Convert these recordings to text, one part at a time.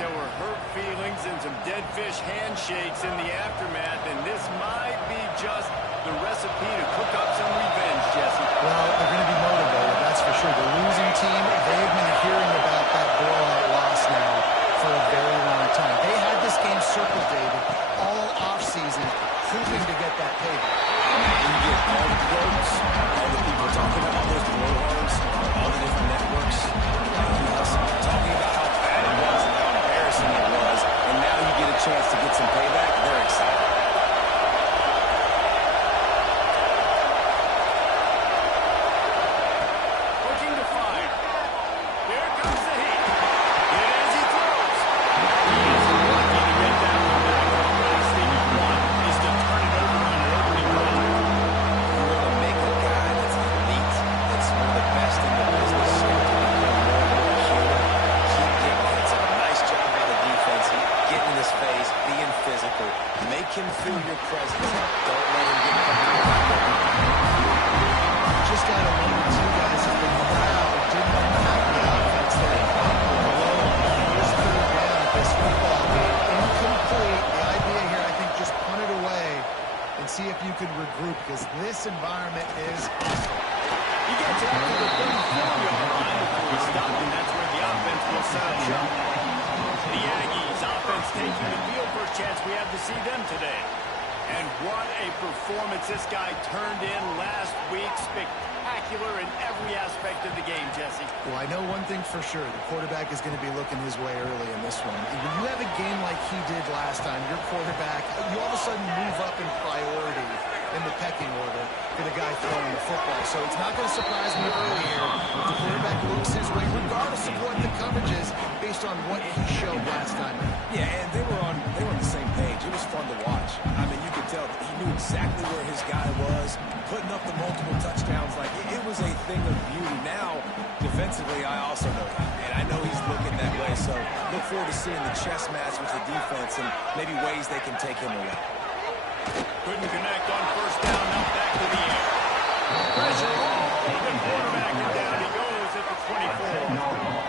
there were hurt feelings and some dead fish handshakes in the aftermath, and this might be just the recipe to cook up some revenge, Jesse. Well, they're going to be motivated, that's for sure. The losing team, they've been hearing about that blowout loss now for a very long time. They had this game circled, David, all offseason, hoping to get that payback. You get all the quotes, all the people talking about those blowhards, all the different networks, talking about how bad it was and how embarrassing it was, and now you get a chance to get some payback. They're excited. Looking to fire. Here comes the heat. And as he throws, he isn't lucky to get that one back. The last thing you want is to turn it over on an opening drive. You want to make a guy that's elite, that's one of the best in the business, so you can become more and more human. Keep getting it. It's a nice job by the defense. Get in his face, being physical. Make him feel your presence. Don't let him get comfortable. Just got to wonder, too, guys, if the crowd didn't impact the offense there. First third down at this football game. Incomplete. The idea here, I think, just punt it away and see if you can regroup, because this environment is awesome. He gets out to the 34-yard line before he stopped, and that's where the offense will set up shop. The Aggies offense taking the field. First chance we have to see them today. And what a performance this guy turned in last week. Spectacular in every aspect of the game, Jesse. Well, I know one thing for sure. The quarterback is going to be looking his way early in this one. When you have a game like he did last time, your quarterback, you all of a sudden move up in priority in the pecking order for the guy throwing the football. So it's not going to surprise me early here if the quarterback looks his way, regardless of what the coverage is, based on what he showed last time. Yeah, and they were on the same page. It was fun to watch. I mean, you could tell he knew exactly where his guy was, putting up the multiple touchdowns. Like, it was a thing of beauty. Now, defensively, I also know that. And I know he's looking that way. So look forward to seeing the chess match with the defense and maybe ways they can take him away. Couldn't connect on first down, now back to the air. Pressure on the quarterback, and down he goes at the 24.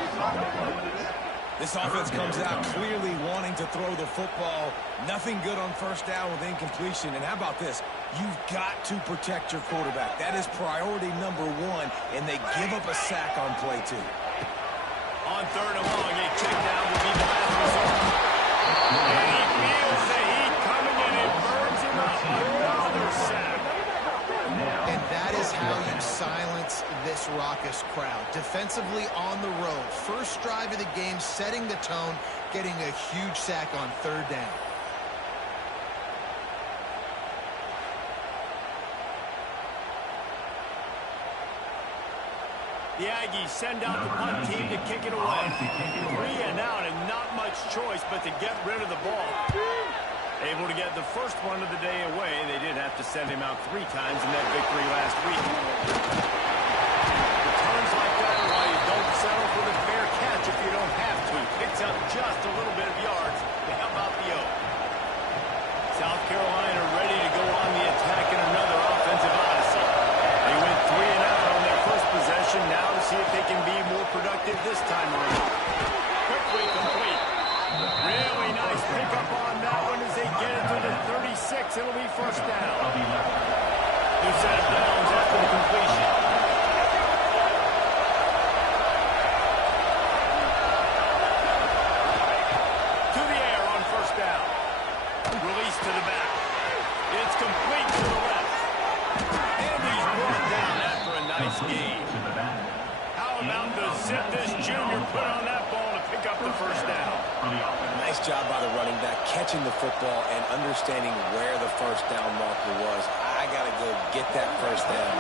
This offense comes out clearly wanting to throw the football. Nothing good on first down with incompletion. And how about this? You've got to protect your quarterback. That is priority number one, and they give up a sack on play two. On third and long, a check down will be the last resort. And he feels the heat coming, and it burns him up. Another sack. And that is how you silence this raucous crowd. Defensively on the road. First drive of the game, setting the tone, getting a huge sack on third down. The Aggies send out the punt team to kick it away. 3 and out, and not much choice but to get rid of the ball. Able to get the first one of the day away. They did have to send him out 3 times in that victory last week. Returns like that are why you don't settle for the fair catch if you don't have to. Picks up just a little bit of yards to help out the O. South Carolina ready to go on the attack in another offensive odyssey. They went 3 and out on their first possession. Now to see if they can be more productive this time around. Quickly complete. Really nice pickup on that one as they get it to the 36. It'll be first down. New set of downs after the completion. To the air on first down. Release to the back. It's complete to the left. And he's brought down after a nice gain. How about the zip this junior put on that ball to pick up the first down? Nice job by the running back, catching the football and understanding where the first down marker was. I got to go get that first down.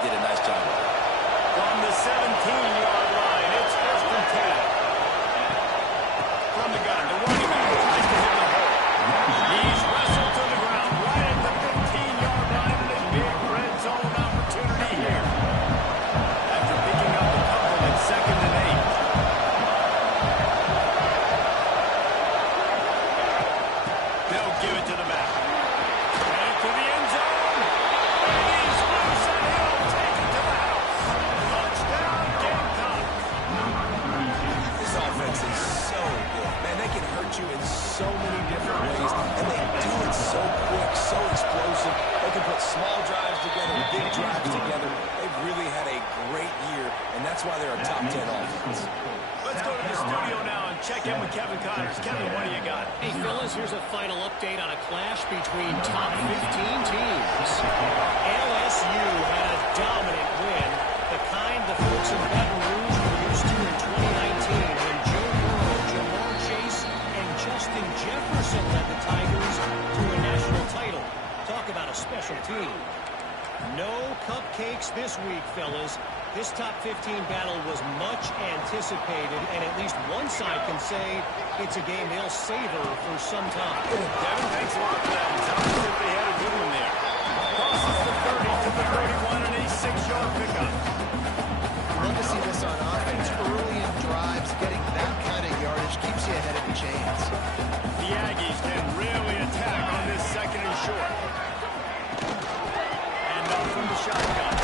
Did a nice job. From the 17-yard line, it's first and 10. From the gun, the running back tries to hit the hole. He's wrestled to the ground right at the 15-yard line, and a big red zone opportunity here. After picking up a couple at second and 8. They'll give it to the back. And to the end zone. And he's loose, and he'll take it to the house. Touchdown, Gamecocks. so many different ways, and they do it so quick, so explosive. They can put small drives together, big drives together. They've really had a great year, and that's why they're a top 10 offense. Let's go to the studio now and check in with Kevin Connors. Kevin, what do you got? Hey, fellas, here's a final update on a clash between top 15 teams. LSU had a dominant win, the kind the folks in Baton Rouge were used to in 2019 when Joe Burrow, Jamar Chase, and Justin Jefferson led the Tigers to a national title. Talk about a special team. No cupcakes this week, fellas. This top 15 battle was much anticipated, and at least one side can say it's a game they'll savor for some time. Devin, thanks a lot for that. It sounds as if they had a good one there. Crosses the 30 to the 31 and a 6-yard pickup. Love to see this on offense. Early in drives, getting that kind of yardage keeps you ahead of the chains. The Aggies can really attack on this second and short. And up from the shotgun.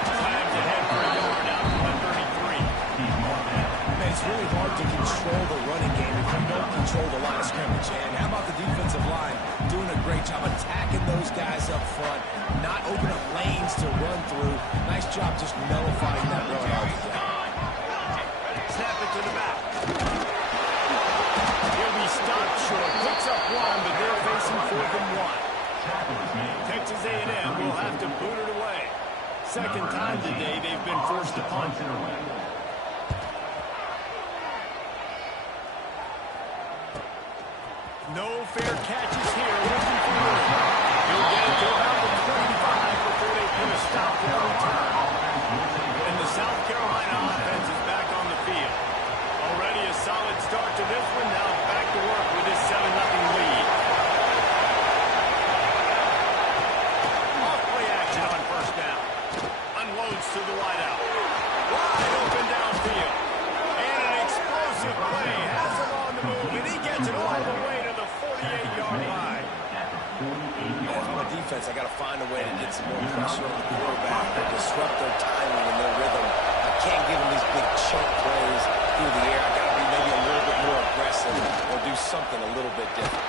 Flagged ahead for a yard out from the 33. Man, it's really hard to control the running game if you don't control the line of scrimmage. And how about the defensive line doing a great job attacking those guys up front, not opening up lanes to run through. Nice job just nullifying that run altogether. Snap it to the back. He'll be stopped short. Picks up one, but they're facing 4th and 1. Texas A&M will have to boot it away. Second time today they've been forced to punt. No fair catches here. Looking for room. He'll get it to about the 25 before they put a stop to the return. And the South Carolina offense is back on the field. Already a solid start to this one. Now back to work with this 7-0 lead. Off-play action on first down. Unloads to the wideout. Wide open downfield. And an explosive play. Has him on the move, and he gets it all the way to the 48-yard line. If I'm a defense, I got to find a way to get some more pressure on the quarterback or disrupt their timing and their rhythm. I can't give them these big chunk plays through the air. I got to be maybe a little bit more aggressive or do something a little bit different.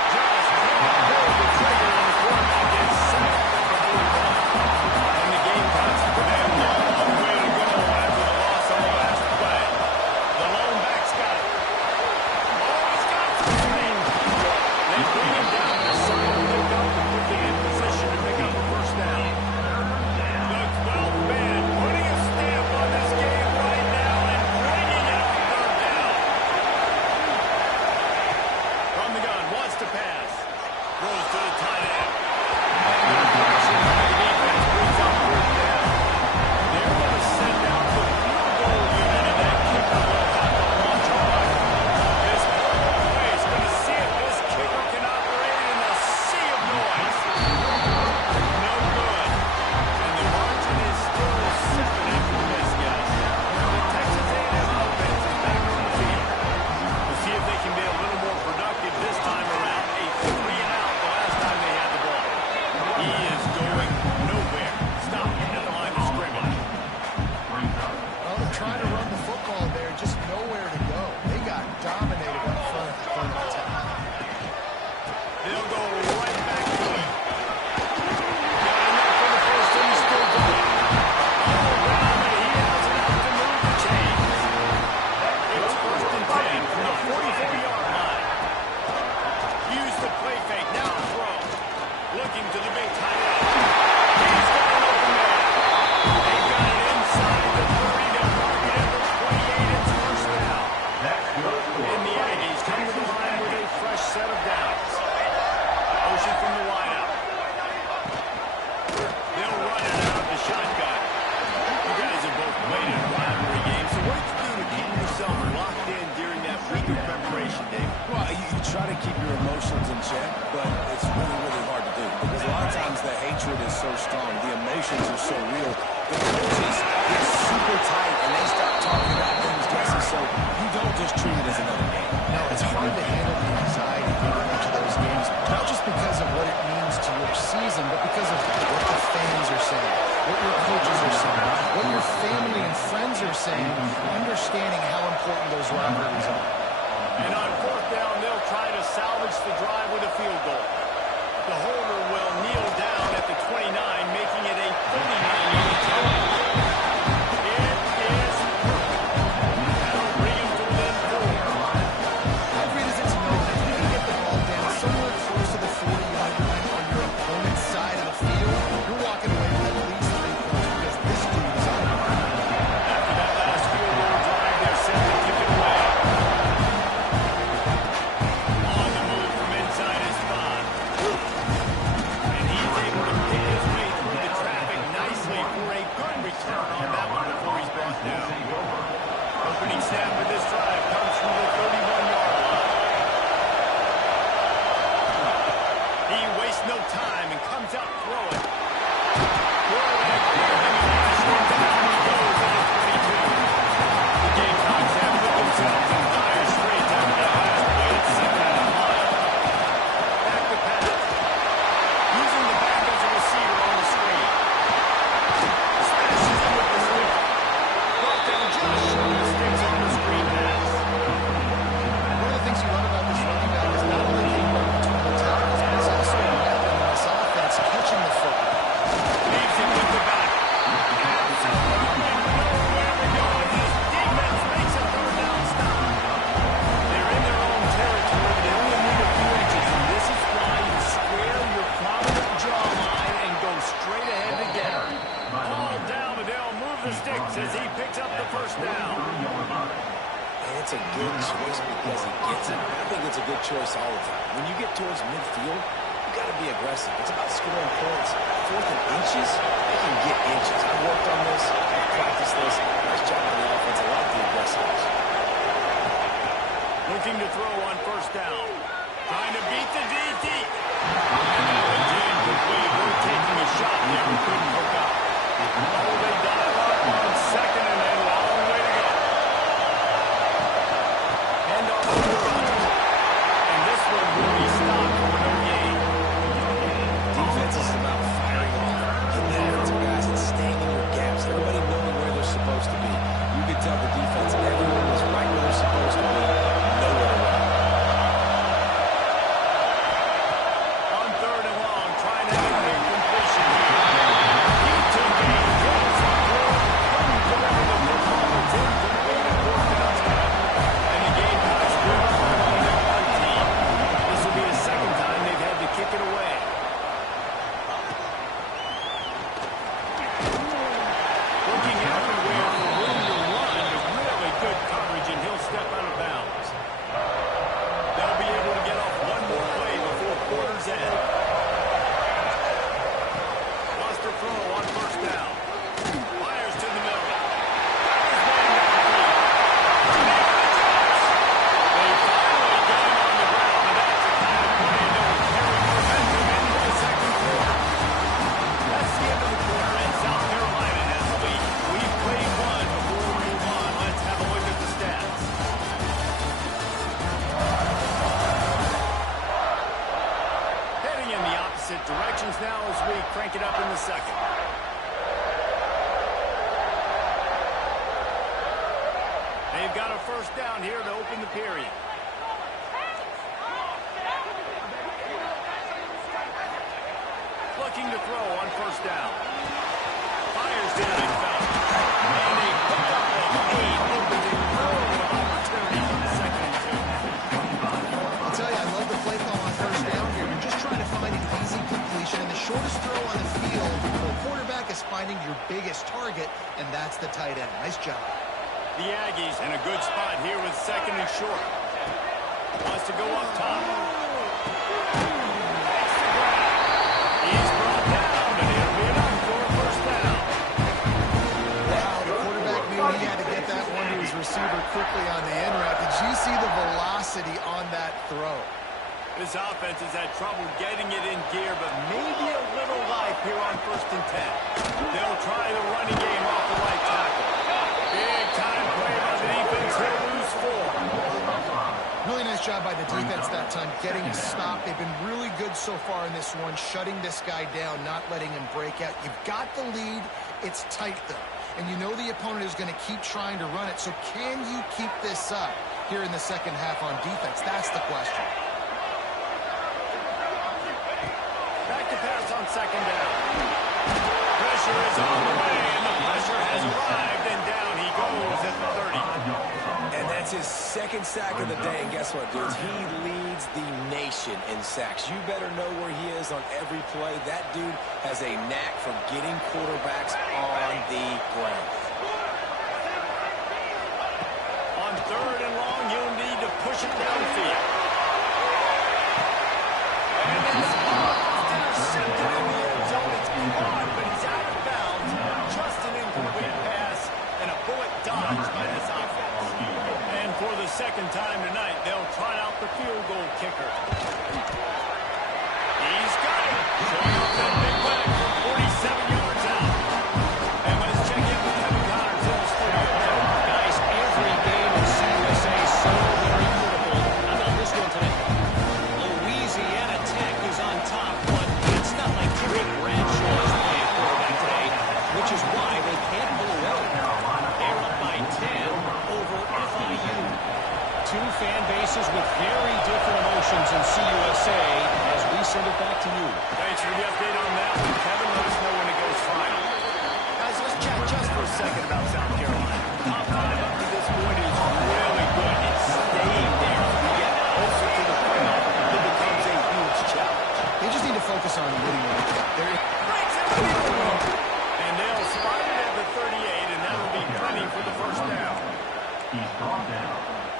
The trigger and the quarterback gets sacked before the punt. And the Gamecocks have a long way to go after the loss on the last play. The lone back's got it. Oh, he's got something. They bring him down to the side of the window to put them in position to pick up a first down. The 12th man putting a stamp on this game right now and bringing it on 3rd down. From the gun, wants to pass. Throws to the tight end. And the pressure by the defense brings up 4th down. They're going to send out the field goal unit, and that kicker will have to launch on. This play is going to see if this kicker can operate in a sea of noise. No good. And the margin is still 7 after this, guys. The Texas A&M offense is back on the field. We'll see if they can be a little more productive this time around. A 3-and-out the last time they had the ball. He is going nowhere. Stop at the line of scrimmage. Well, they're trying to run the football there, just nowhere to go. They got dominated up front at the third attack. They'll go right back to it. Got enough for the first, and he's still going. All down, but he has enough to move the chains. It's 1st and 10 from the 44-yard line. Use the play fake. Now throw. Looking to the big tight end. He's got an open man. They've got it inside the 30 to mark it at the 28. It's first down. And the Aggies come to the line with a fresh set of downs. Motion from the wideout. They'll run it out of the shotgun. You guys have both played in rivalry games, so what did you do to keep yourself locked in during that week of preparation, Dave? Well, you try to keep your emotions in check, but it's really, really hard to do. Because a lot of times the hatred is so strong, the emotions are so real, the coaches get super tight and they start talking about things, Jesse, so you don't just treat it as another game. No, it's hard to handle the anxiety going into those games, not just because of what it means to your season, but because of what the fans are saying, what your coaches are saying, what your family and friends are saying, understanding how important those rivalries are. And on 4th down launch the drive with a field goal. The holder will kneel down at the 29, making it a 39-yard attempt. It is that'll bring him to within 4. How great is it to know that you can get the ball down somewhere close to the 40-yard line on your opponent's side of the field? You're walking away with at least 3 points because this dude is on the ground. After that last field goal drive, they're set to kick it away. On the move from inside his 5. And he's able to pick his way through the traffic nicely for a good return on that one before he's brought down. Opening snap with this drive comes from the 31-yard line. He wastes no time and comes out throwing. Quarterback grabbing a dash, and down he goes at the 22. The Gamecocks have put themselves in dire straits after that last play at 2nd and 1. Back to pass. Using the back as a receiver on the screen. Smashes him with the stick. Brought down just short of the sticks on the screen pass. One of the things you love about this running back is not only can he run between the tackles, but he's also a weapon in this offense catching the football. Leaves him with the back. Absolutely nowhere to go as this defense makes a 3rd down stop. They're in their own territory. They only need a few inches, and this is why you square your prominent jawline and go straight ahead to get her. All down, but they'll move the sticks as he picks up the 1st down. And it's a good choice because he gets it. I think it's a good choice all the time. When you get towards midfield, you got to be aggressive. It's about scoring points. 4th and inches, they can get inches. I've worked on this. I've practiced this. Nice job on the offense. I like the aggressiveness. Looking to throw on 1st down. Trying to beat the DT. And that one's incomplete. We're taking a shot there. We couldn't hook up. Oh, they dive up on 2nd and a long way to go. Hand off to the runner. And this one will be stopped for no gain. Defense is about firing off, hitting the offensive guys and staying in your gaps. Everybody knowing where they're supposed to be. You can tell the defense everyone is right where they're supposed to be. Nowhere to run. On 3rd and long, trying to have a big completion here. He took a close throw. Couldn't go over the football. It's incomplete and 4th down stop. And the Gamecocks will call on their punt team. This will be the 2nd time they've had to kick it away. Looking everywhere for room to run, but really good coverage, and he'll step out of bounds. They'll be able to get off one more play before quarter's end. Wants to throw on 1st down. Fires to the middle. Fires one downfield. They finally get him on the ground, and that's the kind of play that will carry momentum into the 2nd quarter. That's the end of the quarter, and South Carolina has the lead. We've played one before we move on. Let's have a look at the stats. Heading in the opposite directions now as we crank it up in the 2nd. They've got a 1st down here to open the period. Looking to throw on 1st down. Fires down and foul. And a pickup of 8 opens a world of opportunity on 2nd and 2. I'll tell you, I love the play call on 1st down here. You're just trying to find an easy completion, and the shortest throw on the field for a quarterback is finding your biggest target, and that's the tight end. Nice job. The Aggies in a good spot here with 2nd and short. Wants to go up top. Takes the grab. He's brought down, and it'll be enough for a 1st down. Wow, the quarterback knew he had to get that one to his receiver quickly on the end route. Did you see the velocity on that throw? This offense has had trouble getting it in gear, but maybe a little life here on 1st and 10. They'll try the running game off the right tackle. Big time play by the defense. He'll lose 4. Really nice job by the defense that time, getting a stop. They've been really good so far in this one, shutting this guy down, not letting him break out. You've got the lead. It's tight, though. And you know the opponent is going to keep trying to run it. So can you keep this up here in the 2nd half on defense? That's the question. second down. Pressure is on the way, and the pressure has arrived, and down he goes at the 30. And that's his second sack of the day. And guess what, dudes? He leads the nation in sacks. You better know where he is on every play. That dude has a knack for getting quarterbacks on the ground. On third and long, you'll need to push it downfield. And it's almost intercepted in the end zone. It's gone, but he's out of bounds. Just an incomplete pass, and a bullet dodged by this offense. And for the second time tonight, they'll try out the field goal kicker. He's got it. Showing off that big leg from 47 yards out. And let's check in with Kevin Connors in the studio. Guys, every game in CUSA is so very critical. How about this one today? Louisiana Tech is on top, but it's not like Terry Bradshaw is playing quarterback today, which is why they can't pull away. They're up by 10 over FIU. Two fan bases with very different emotions in CUSA as we send it back to you. Thanks for the update on that one, Kevin. Let us know when it goes final. Guys, let's chat just for a second about South Carolina. Top five up to this point is really good. It's staying there as we get closer to the playoff. It becomes a huge challenge. They just need to focus on winning when they can. And they'll spot it at the 38, and that'll be plenty for the first down.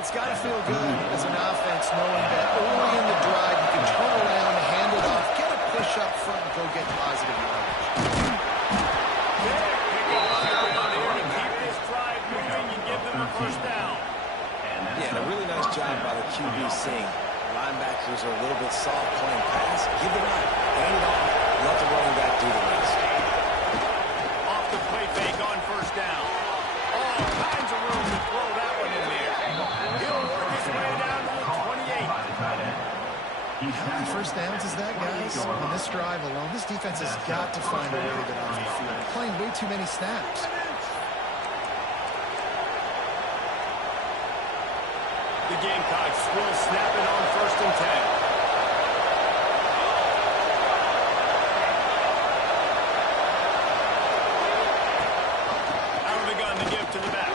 It's got to feel good as an offense knowing that early in the drive you can turn around, hand it off, get a push up front, and go get positive yardage. Keep this drive moving and give them a first down. Yeah, and a really nice job by the QB seeing linebackers are a little bit soft playing pass. Give them up, hand it off, let the running back do the rest. Off the play fake on first down. All kinds of room to throw that one in there. He'll work his way down to the 28. How many first downs is that, guys? On this drive alone, this defense has got to find a way to get off the field. They're playing way too many snaps. The Gamecocks will snap it on first and 10. Out of the gun to give to the back.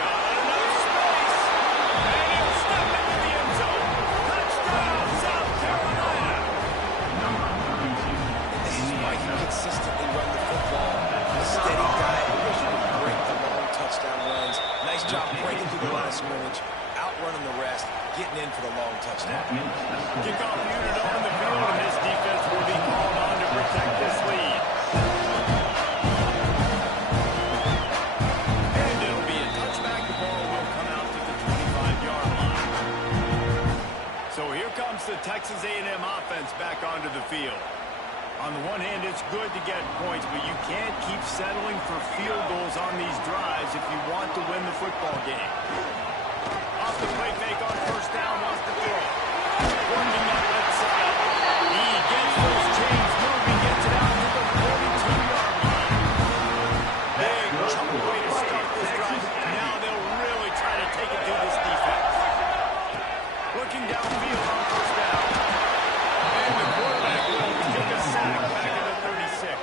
Got enough space. And he'll step into the end zone. Touchdown, South Carolina. This is why you consistently run the football. A steady diet. Break the long touchdown runs. Nice job breaking through the line of scrimmage, outrunning the rest, getting in for the long touchdown. Kickoff unit on the field, and this defense will be called on to protect this lead. And it'll be a touchback. The ball will come out to the 25-yard line. So here comes the Texas A&M offense back onto the field. On the one hand, it's good to get points, but you can't keep settling for field goals on these drives if you want to win the football game. Off the play fake on first down, wants to throw. Working that left side. He gets those chains moving, gets it out to the 42-yard line. Big chunk way to start this drive. Now they'll really try to take it to this defense. Looking downfield on first down. And the quarterback will take a sack back at the 36.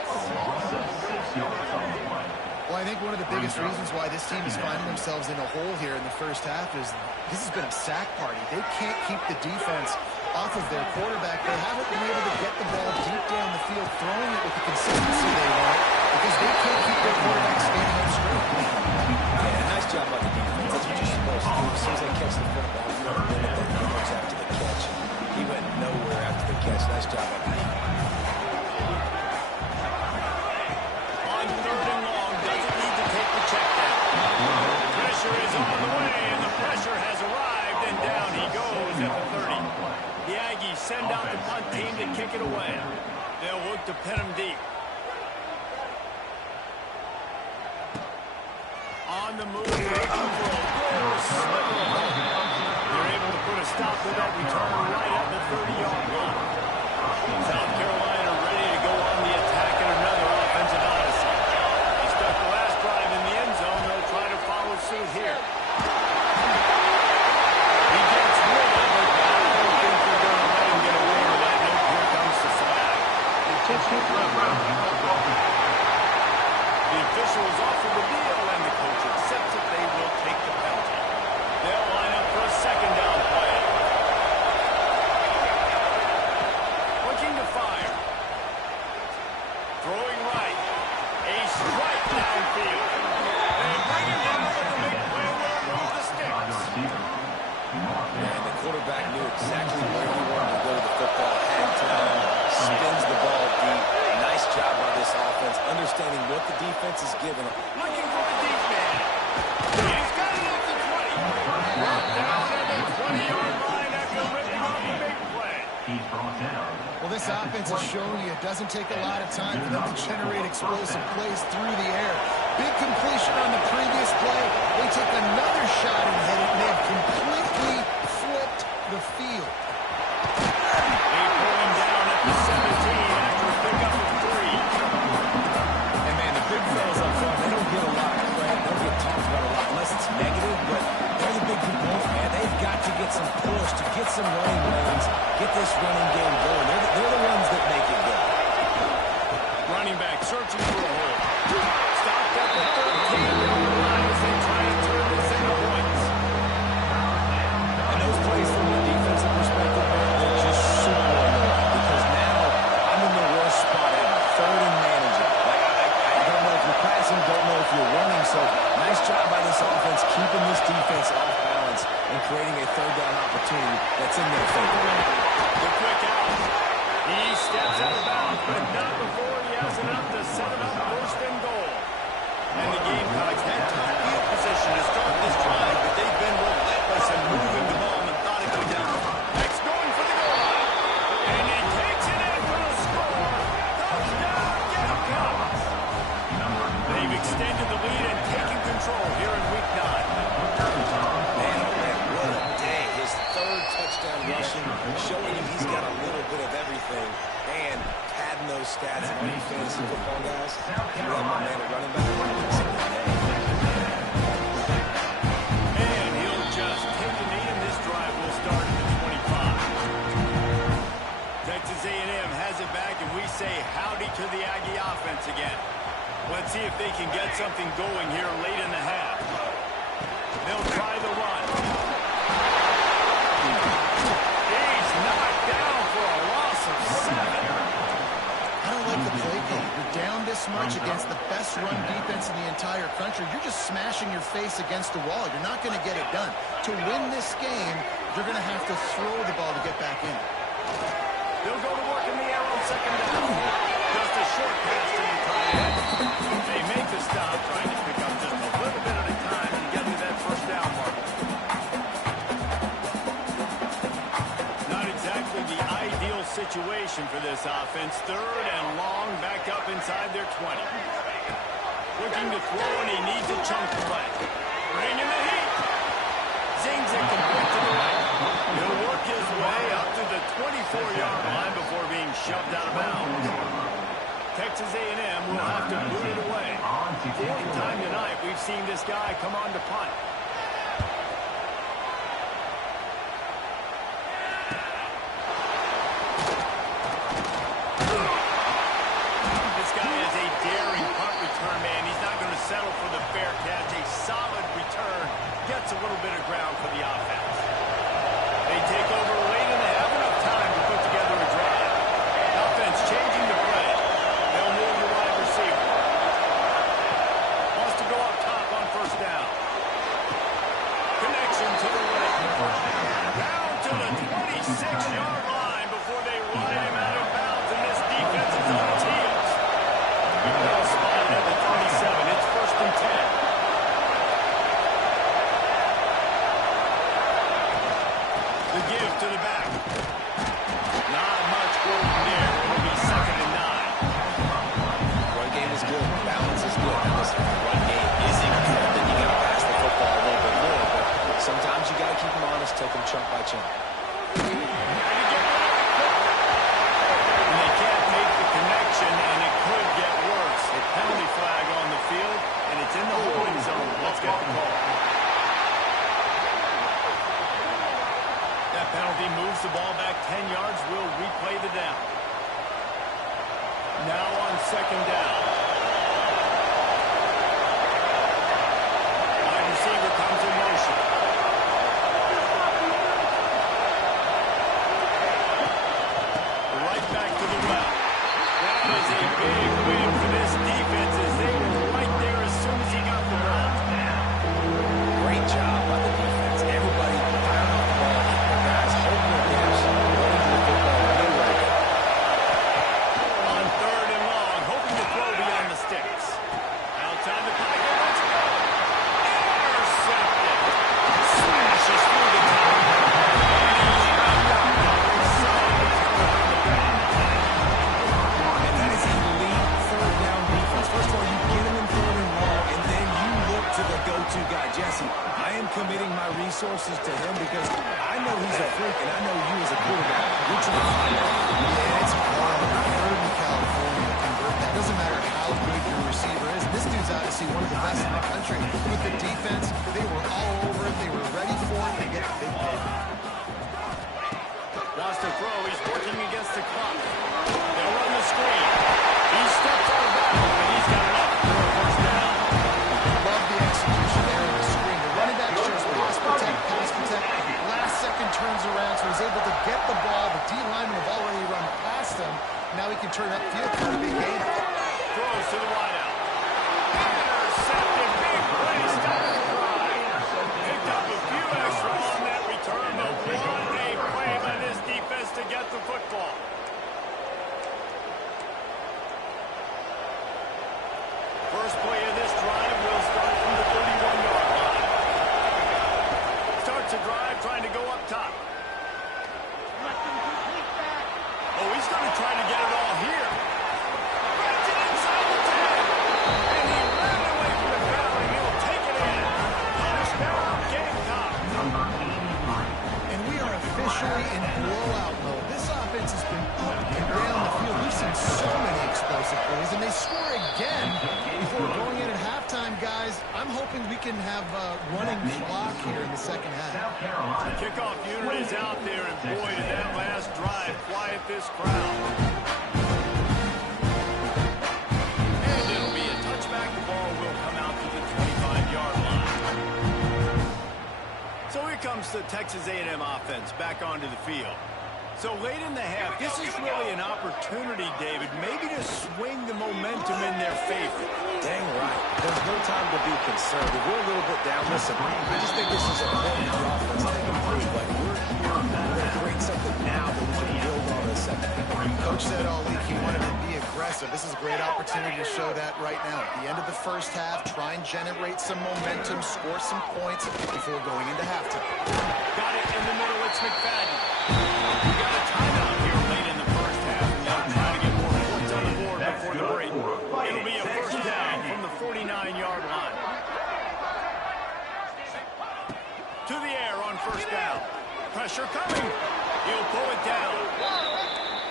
Well, I think one of the biggest reasons why this team is finding themselves in a hole here in the first half is this has been a sack party. They can't keep the defense off of their quarterback. They haven't been able to get the ball deep down the field, throwing it with the consistency they want, because they can't keep their quarterback standing up straight. Yeah, nice job by the defense. That's what you're supposed to do. As soon as they catch the football, you don't limit their numbers after the catch. He went nowhere after the catch. Nice job by the defense. On third and long, doesn't need to take the check down. Pressure is on the way, and the pressure has arrived, and down he goes at the 30. The Aggies send out the punt team to kick it away. They'll look to pin him deep. On the move, looking for a goal sliver. They're able to put a stop to that return right at the 30-yard line. South Carolina ready to go on the attack in another offensive odyssey. They stuck the last drive in the end zone. They'll try to follow suit here. He gets rid of it, but I don't think they're going to let him get away with that. Nope, here comes And the quarterback knew exactly where he wanted to go with the football, had time, spins the ball deep. Nice job by this offense, understanding what the defense is giving them. Looking for the deep man. He's got it up to 20. Brought down at the 20-yard line after ripping off a big play. Well, this offense is showing you it doesn't take a lot of time for them to generate explosive plays through the air. Big completion on the previous play. They take another shot and hit it, and they have completely flipped the field. They pull him down at the 17 after a pickup of 3. And, man, the big fellas up front, they don't get a lot of credit. They don't get talked about a lot unless it's negative, but they're the big component, man. They've got to get some push, to get some running lanes, get this running game going. They're the ones that make it go. Running back searching for a hole. Stopped at the 13-yard line as they try to turn this into points. And those plays from a defensive perspective, man, they're just super annoying because now I'm in the worst spot ever. Third and manager. Like, I don't know if you're passing, don't know if you're running. So nice job by this offense keeping this defense off balance and creating a third down opportunity that's in their favor. The quick out. He steps out of bounds, but not before he has enough to set it up first and goal. And the Gamecocks had top field position to start this drive, but they've been relentless in moving the ball methodically down. Next going for the goal line. And he takes it in for the score. Touchdown, Gamecocks. They've extended the lead and taken control here in Week 9. Man, oh man, what a day. His third touchdown rushing, showing you he's got a little bit of everything. And padding those stats in all you fantasy football guys. You have my man at running back. And he'll just take a knee, and this drive will start at the 25. Texas A&M has it back, and we say howdy to the Aggie offense again. Let's see if they can get something going here late in the half. They'll try the run. He's knocked down for a loss of 7. I don't like the play call. You're down this much against the best run defense in the entire country. You're just smashing your face against the wall. You're not going to get it done. To win this game, you're going to have to throw the ball to get back in. They'll go to work in the air on second down. Just a short pass to the tight end. They make the stop, trying to pick up just a little bit at a time and get to that first down mark. Not exactly the ideal situation for this offense. Third and long, back up inside their 20. Looking to throw, and he needs a chunk play. Bringing the heat. Zings it complete to the right. He'll work his way up to the 24-yard line before being shoved out of bounds. Texas A&M will have to boot it away. Fourth time tonight we've seen this guy come on to punt. This guy is a daring punt return man. He's not going to settle for the fair catch. A solid return gets a little bit of ground for the offense. They take over late and they have enough time to put together a drive. Offense changing the play. They'll move the wide receiver. Wants to go up top on first down. Connection to the right. Down to the 26-yard line before they run him out of bounds, and this defense is on its heels. They'll spot it at the 27. It's first and 10. The give to the back. Not much work there. It'll be second and 9. Run game is good. Balance is good. Now, listen, the run game isn't good. Then you got to pass the football a little bit more. But sometimes you got to keep them honest, take them chunk by chunk. And they can't make the connection, and it could get worse. A penalty flag on the field, and it's in the holding zone. Let's get the call. That penalty moves the ball back 10 yards. We'll replay the down. Now on second down. Wide receiver comes in motion. Right back to the well. That is a big win for this defense as they were right there as soon as he got the ball. Great job by the defense. Everybody firing off resources to him because I know he's a freak, and I know you as a quarterback, you're trying to find out. Yeah, it's hard. Third in California to convert that. Doesn't matter how good your receiver is. This dude's obviously one of the best in the country. With the defense, they were all over it. They were ready for it. They get the big hit. Wants to throw. He's working against the clock. They'll run the screen. He steps on the back, and he's got it up for a first down. Love the execution there in the screen. The running back shows pass protect. Last second turns around, so he's able to get the ball. The D linemen have already run past him. Now he can turn that field for a big gain. Throws to the wideout. Intercepted. Big play. Stop the drive. Picked up a few extra on that return, but what a play by this defense to get the football. First play of this drive will start from the 31-yard line. Starts a drive trying to go up top. Oh, he's going to try to get it all here. Gets it inside the 10. And he ran away from the crowd, and he'll take it in. Touchdown, Gamecock. And we are officially in blowout mode. This offense has been up and down the field. We've seen so many explosive plays, and they score again before going in at halftime, guys. I'm hoping we can have a running clock here in the second half. Kickoff unit is out there, and boy, did that last drive quiet this crowd. And it'll be a touchback. The ball will come out to the 25-yard line. So here comes the Texas A&M offense back onto the field. So late in the half, this is really an opportunity, David, maybe to swing the momentum in their favor. Dang right. There's no time to be concerned. If we're a little bit down, listen, I just think this is a point in the offense to improve. Like, we're here, we're going to create something now that we can build on in the second half. Coach said all week he wanted to be aggressive. This is a great opportunity to show that right now. At the end of the first half, try and generate some momentum, score some points before going into halftime. Got it in the middle. It's McFadden. We got a timeout here late in the first half, and they'll try to get more points on the board before the break. It'll be a first down from the 49-yard line. To the air on first down. Pressure coming. He'll pull it down.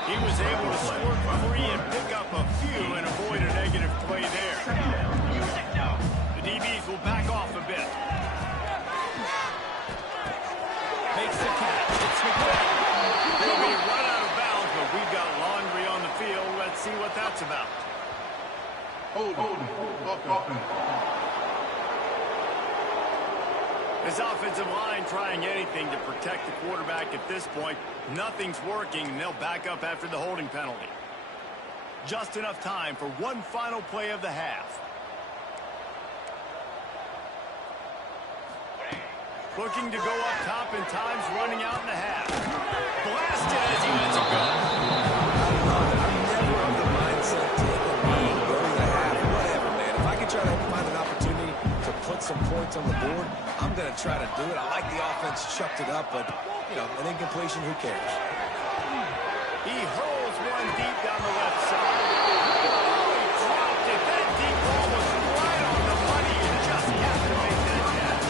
He was able to swerve free and pick up a few and avoid a negative play there. The DBs will back off a bit. Makes the catch. It's McFadden. They'll be run out of bounds, but we've got laundry on the field. Let's see what that's about. This offensive line trying anything to protect the quarterback at this point. Nothing's working, and they'll back up after the holding penalty. Just enough time for one final play of the half. Looking to go up top, and time's running out in the half. Blasted as he lets it go. I'm never of the mindset to go to the half, whatever, man. If I can try to find an opportunity to put some points on the board, I'm going to try to do it. I like the offense chucked it up, but, you know, an incompletion, who cares? He hurls one deep down the left side. Oh, he dropped it. That deep ball was right on the money. You just have to make that catch.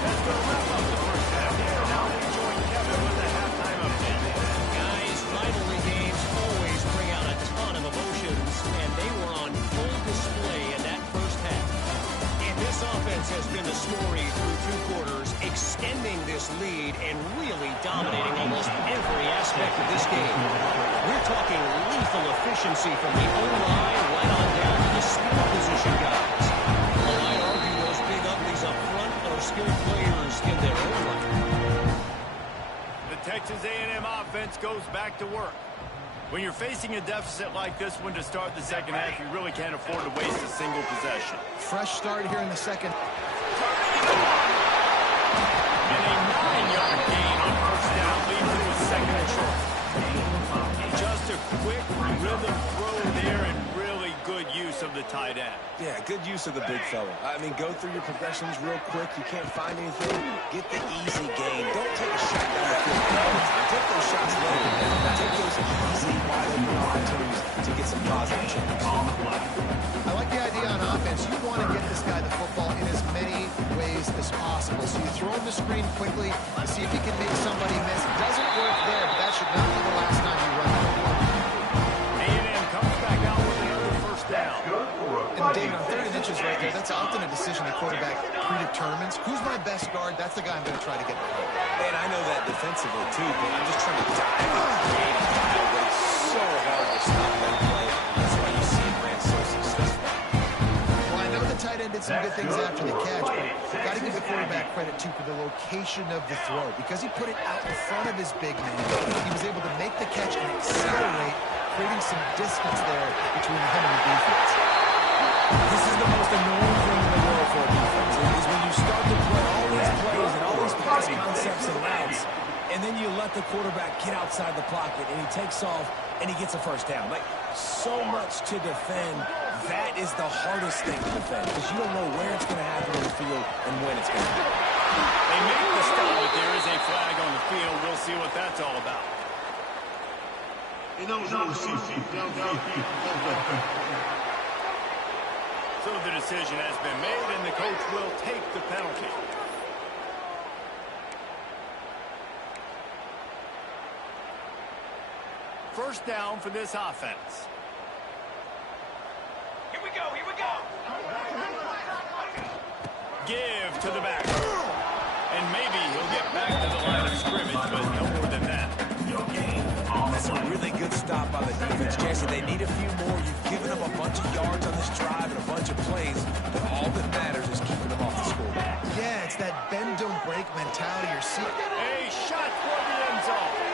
That's going to wrap up the first half. And now we join Kevin with the halftime update. Guys, rivalry games always bring out a ton of emotions, and they were on full display in that first half. And this offense has been the story through two quarters, extending this lead and really dominating almost every aspect of this game. We're talking lethal efficiency from the O-line right on down to the skill position guys. Well, I'd argue those big uglies up front are skilled players in their own right. The Texas A&M offense goes back to work. When you're facing a deficit like this one to start the second half, you really can't afford to waste a single possession. Fresh start here in the second. And a 9-yard gain on first down leads to a second and short. Just a quick rhythm throw there and really good use of the tight end. Yeah, good use of the big fella. I mean, go through your progressions real quick. You can't find anything. Get the easy gain. Don't take a shot down the field all the time. Take those shots later. Take those easy, wide open opportunities to get some positive changes. I like the idea on offense. You want to get this guy the football in as many ways fast as possible. So you throw him the screen quickly to see if he can make somebody miss. It doesn't work there, but that should not be the last time you run it. A&M comes back out with another first down. And David, on 30 inches right there, that's often a decision the quarterback predetermines. Who's my best guard? That's the guy I'm going to try to get behind. And I know that defensively, too, but I'm just trying to dive into the game. It's so hard to stop that play. That's why you see it ran so successful. Well, I know the tight end did some good things after the catch, but got to give the quarterback credit, too, for the location of the throw. Because he put it out in front of his big man, he was able to make the catch and accelerate, creating some distance there between him and the defense. This is the most annoying thing in the world for a defense, is when you start to play all these plays and all these pass concepts and routes, and then you let the quarterback get outside the pocket, and he takes off, and he gets a first down. Like, so much to defend. That is the hardest thing to defend, because you don't know where it's going to happen in the field and when it's going to happen. They make the stop, but there is a flag on the field. We'll see what that's all about. So the decision has been made, and the coach will take the penalty. First down for this offense. Here we go, here we go! Give to the back. And maybe he'll get back to the line of scrimmage, but no more than that. That's a really good stop by the defense, Jesse. They need a few more. You've given them a bunch of yards on this drive and a bunch of plays, but all that matters is keeping them off the scoreboard. Yeah, it's that bend, don't break mentality you're seeing. A shot for the end zone.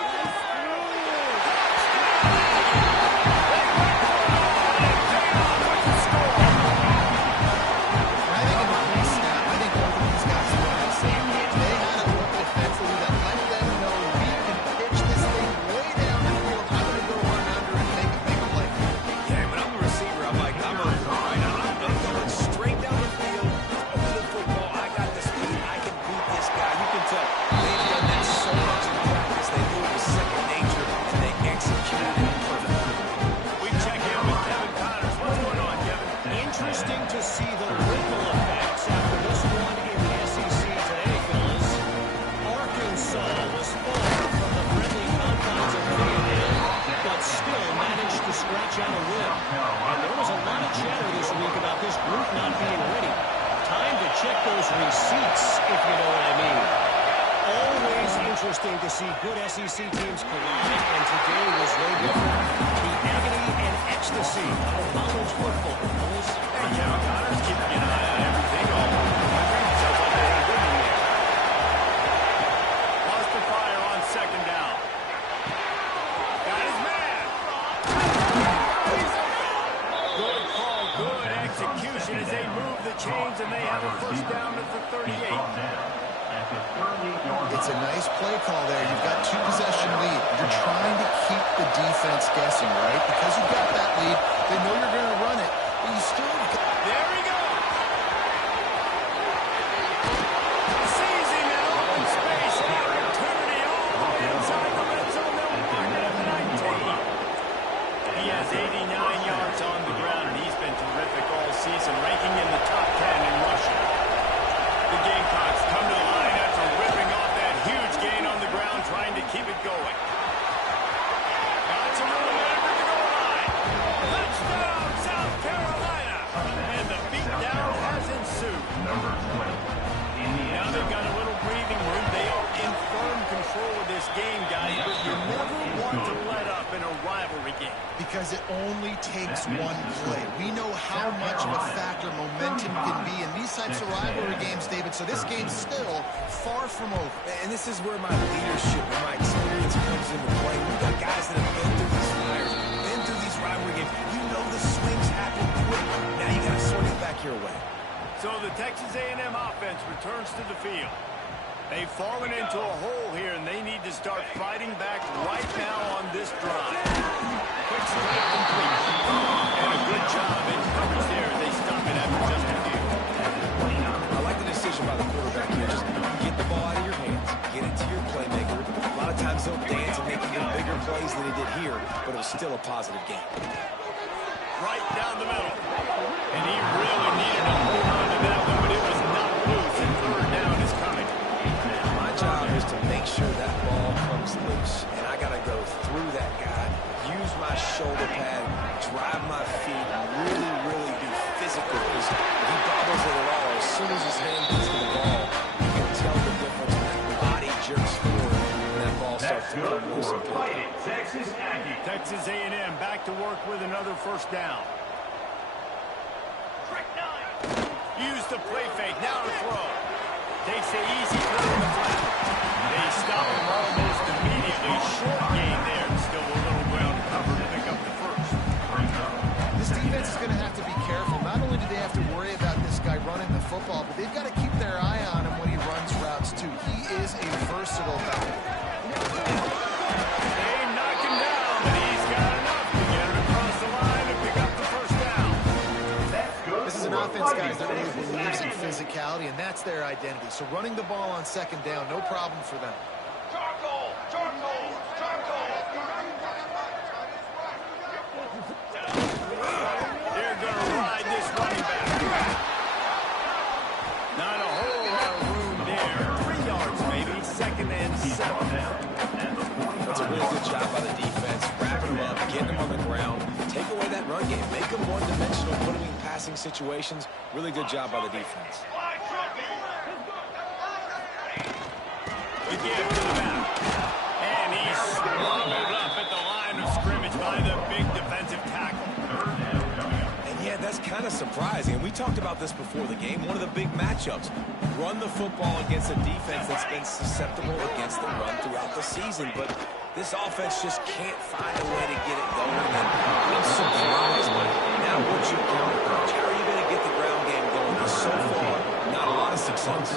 I think in the pre-snap, I think both of these guys were on the same page. They had a look defensively that let them know we can pitch this thing way down the field. I'm going to go run under and make a big play. Yeah, when I'm the receiver, I'm like, I'm going straight down the field. Over the football, I got the speed. I can beat this guy. You can tell they've done that so much in practice. They knew it was second nature, and they executed it perfectly. We check in with Kevin Connors. What's going on, Kevin? Interesting to see the ripple effects after this one in the SEC today, fellas. Arkansas was far from the friendly confines of A&M, but still managed to scratch out a win. And there was a lot of chatter this week about this group not being ready. Time to check those receipts, if you know what I mean. Always interesting to see good SEC teams collide, and today was no different. The agony and ecstasy of college football. Hey, Kevin Connors keeping an eye on everything all over the country. Sounds like they had a good one there. Lost the fire on second down. Got his man. Good call, good execution as they move the chains, and they have a first down at the 38. It's a nice play call there. You've got two-possession lead. You're trying to keep the defense guessing, right? Because you've got that lead, they know you're going to run it, but you still... There we go. Seizing that open space and opportunity all inside the red zone. They'll mark it at the 19. He has 89 yards on the ground, and he's been terrific all season, ranking in the top 10 in rushing. The Gamecocks come to the line after ripping off that huge gain on the ground, trying to keep it going. Got some momentum at the goal line. Touchdown, South Carolina. And the beatdown has ensued. Now they've got a little breathing room. They are in firm control of this game, guys, but you never want to let up in a rivalry game. Because it only takes one play. We know how much of a factor momentum can be in these types of rivalry games, David, so this game's still far from over. And this is where my leadership and my experience comes into play. We've got guys that have been through these fires, been through these rivalry games. You know the swings happen quick. Now you got to sort it back your way. So the Texas A&M offense returns to the field. They've fallen into a hole here, and they need to start fighting back right now on this drive. Quick strike complete. And a good job in coverage there as they stop it after just a few. I like the decision by the quarterback here. Just get the ball out of your hands, get it to your playmaker. A lot of times they'll dance and make even bigger plays than they did here, but it was still a positive game. Right down the middle. And he really needed to hold on to that one, but it was not loose in third is to make sure that ball comes loose. And I got to go through that guy, use my shoulder pad, drive my feet, really, really be physical. Because if he bobbles it at all, as soon as his hand gets to the ball, you can tell the difference when that body jerks forward and that ball starts to come loose. Texas A&M back to work with another first down. Use the play fake, now to throw. Takes the easy throw in the flat. They stop him almost immediately. Short gain there. Still a little ground to cover to pick up the first. This defense is going to have to be careful. Not only do they have to worry about this guy running the football, but they've got to keep their eye on him when he runs routes, too. He is a versatile back. They knock him down, but he's got enough to get it across the line and pick up the first down. This is an offense, guys, that really believes in physicality, and that's their identity. So running the ball on second down, no problem for them. They're going to ride this running back. Not a whole lot of room there. 3 yards maybe. Second and 7. That's a really good job by the defense. Wrapping them up, getting them on the ground. Take away that run game. Make them one-dimensional, put them in passing situations. Really good job by the defense. The give to the back. And he's swallowed up at the line of scrimmage by the big defensive tackle. And yeah, that's kind of surprising. We talked about this before the game. One of the big matchups. Run the football against a defense that's been susceptible against the run throughout the season. But this offense just can't find a way to get it going. And I'm surprised by it. Now what's your counterpunch? How are you going to get the ground game going? So far, not a lot of success.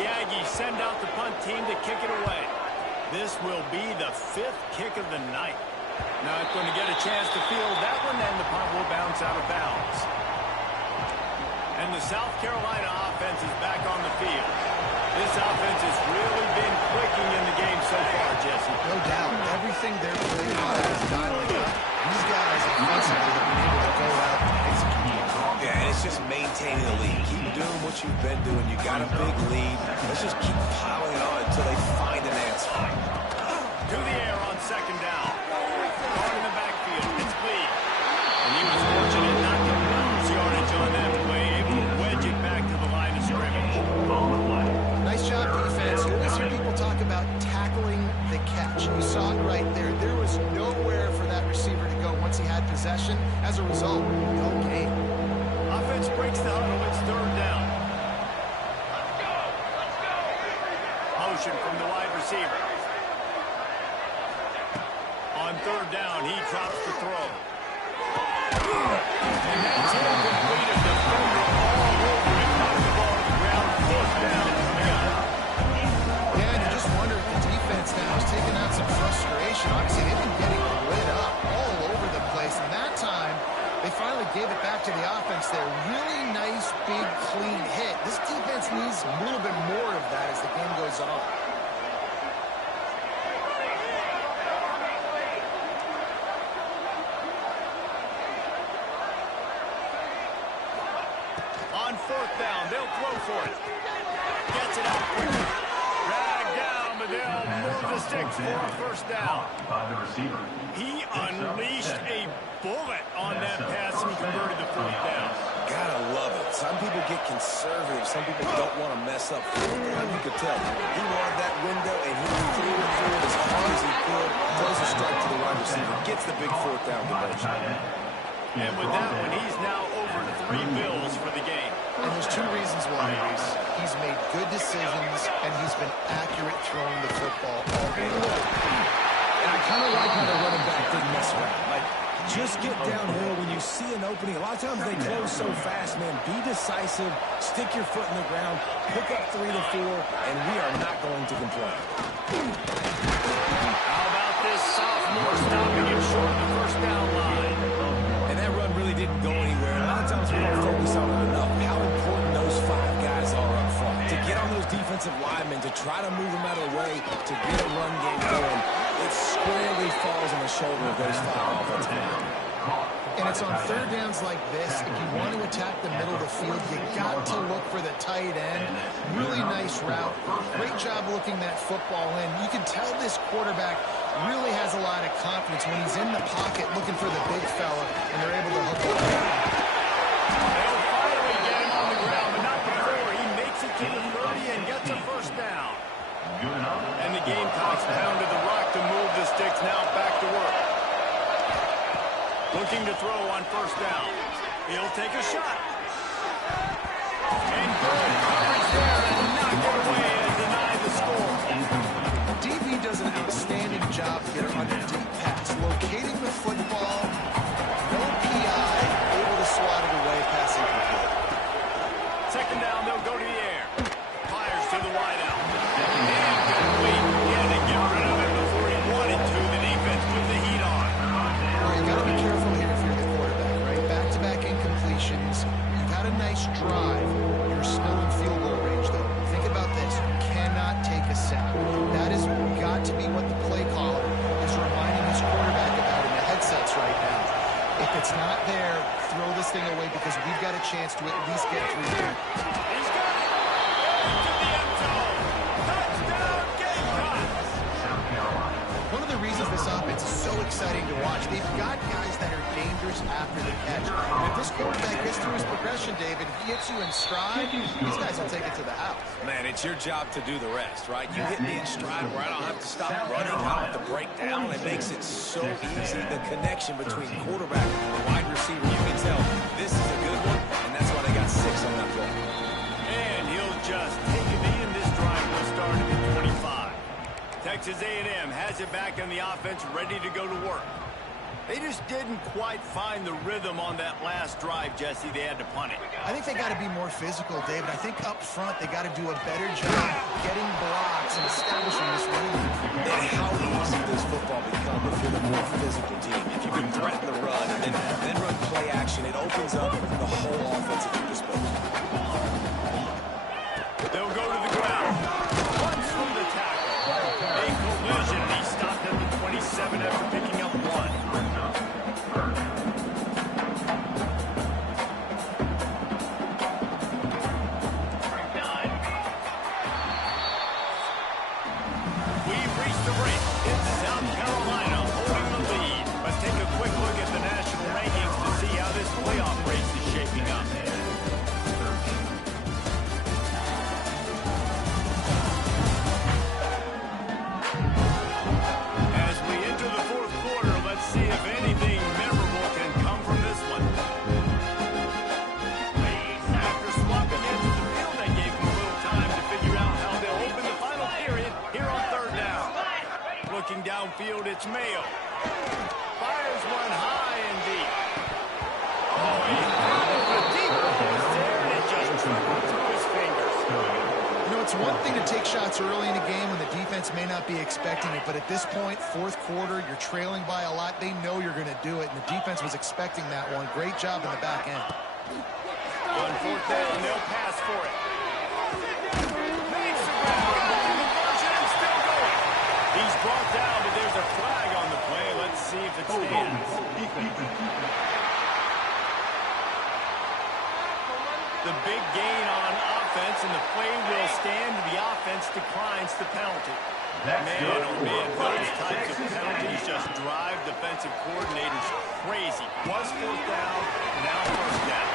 The Aggies send out the punt team to kick it away. This will be the 5th kick of the night. Not going to get a chance to field that one, and the punt will bounce out of bounds. And the South Carolina offense is back on the field. This offense has really been clicking in the game so far, Jesse. No doubt. Everything they're playing on is dialing up. These guys offensively have been able to go out and execute. Yeah, and it's just maintaining the lead. Keep doing what you've been doing. You got a big lead. Let's just keep piling it on until they find an answer. To the air on second down. Caught in the backfield. It's Lee. And he was fortunate not to lose yardage on that play. Able to wedge it back to the line of scrimmage. Nice job, defense. You always hear people talk about tackling the catch. You saw it right there. There was nowhere for that receiver to go once he had possession. As a result, no gain. Offense breaks the huddle. It's third down. Motion from the wide receiver. On third down, he drops the throw. And that's incomplete. A defender all over it. Knocked the ball to the ground. Fourth down. Yeah, and you just wonder if the defense now is taking out some frustration. Obviously, they've been getting lit up all over the place. And that time, they finally gave it back to the offense there. Really nice, big, clean hit. This defense needs a little bit more of that as the game goes on. On fourth down, they'll throw for it. Gets it out quickly. Dragged down, but they'll move the sticks for a first down. He unleashed a bullet on that pass and converted the fourth down. Gotta love it. Some people get conservative. Some people don't want to mess up fourth down. You could tell. He wanted that window, and he threw it forward as hard as he could. Throws a strike to the wide receiver. Gets the big fourth down conversion. And with that one, he's now over 3 bills for the game. And there's 2 reasons why, Reese. He's made good decisions, and he's been accurate throwing the football all game long. And I kind of like how the running back didn't mess around. Like, just get downhill when you see an opening. A lot of times they close so fast, man. Be decisive. Stick your foot in the ground. Pick up 3 to 4, and we are not going to complain. How about this sophomore stopping him short of the first down line? And that run really didn't go anywhere. A lot of times we don't focus on it enough. How important those 5 guys are up front. To get on those defensive linemen, to try to move them out of the way, to get a run game going, it squarely falls on the shoulder of those 5 offensive linemen. And it's on third downs like this. If you want to attack the middle of the field, you got to look for the tight end. Really nice route. Great job looking that football in. You can tell this quarterback really has a lot of confidence when he's in the pocket looking for the big fella, and they're able to hook up. They'll finally get him on the ground, but not before. He makes it to the 30 and gets a first down. And the Gamecocks pounded the rock to move the sticks now back to work. Looking to throw on first down. He'll take a shot. And good coverage there and knocked it away and denied the score. DB does an outstanding job here on the deep pass, locating the football, no PI, able to swat it away, passing complete. Second down, they'll go to the air. Fires to the wideout. And complete. He had to get rid of it before he wanted to. The defense put the heat on. Well, you got to be careful here if you're the quarterback, right? Back-to-back incompletions. You got a nice drive. You're still in field goal range, though. Think about this. You cannot take a sack. That has got to be what the play caller is reminding his quarterback about in the headsets right now. If it's not there, throw this thing away because we've got a chance to at least get through here. He's got it. To the end zone. Touchdown, Gamecocks. One of the reasons this offense is so exciting to watch, they've got guys that are dangerous after the catch. And if this quarterback gets through his progression, David, he hits you in stride, these guys will take it to the house. Man, it's your job to do the rest, right? You hit me in stride where I don't have to stop running, I don't have to break down. It makes it so easy. The connection between quarterback and wide receiver, you can tell this is a good one, and that's why they got 6 on that play. And he'll just take it in. This drive will start at the 25. Texas A&M has it back in the offense, ready to go to work. They just didn't quite find the rhythm on that last drive, Jesse. They had to punt it. I think they got to be more physical, David. I think up front they got to do a better job getting blocks and establishing this run. And how easy does football become if you're the more physical team? If you can threaten the run and then run play action, it opens up the whole offense at your disposal. They'll go to the ground. Runs through the tackle. A collision. He stopped at the 27 after picking up 1. We've reached the break. It's South Carolina holding the lead. Let's take a quick look at the national rankings to see how this playoff race is shaping up. As we enter the fourth quarter, let's see if anything memorable can come from this one. After swapping into the field, they gave them a little time to figure out how they'll open the final period here on third down. Looking downfield, it's Mayo. Fires one high and deep. Oh, he threw a deep ball was there, and it just trickled through his fingers. You know, it's one thing to take shots early in a game when the defense may not be expecting it, but at this point, fourth quarter, you're trailing by a lot. They know you're going to do it, and the defense was expecting that one. Great job in the back end. On fourth down, they'll pass for it. Makes the grab, conversion, and still going. He's brought down, but there's a flag on the play. Let's see if it stands. The big gain on offense, and the play will stand. The offense declines the penalty. Man, oh man, those types of penalties just drive defensive coordinators crazy. Was fourth down, now first down.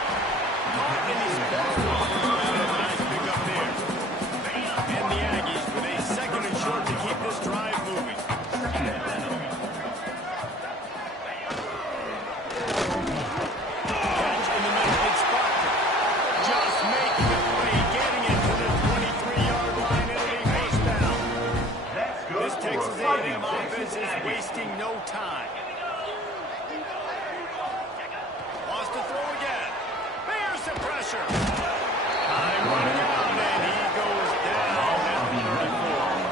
Caught in his best nice pick up there. And the Aggies with a second and short to keep this drive moving. Catch in the middle, it's Proctor. Just making a play, getting it to the 23-yard line. It'll be first down. This Texas A&M offense is wasting no time. Wants to throw again. Bears the pressure. Time running out, and he goes down at the 34.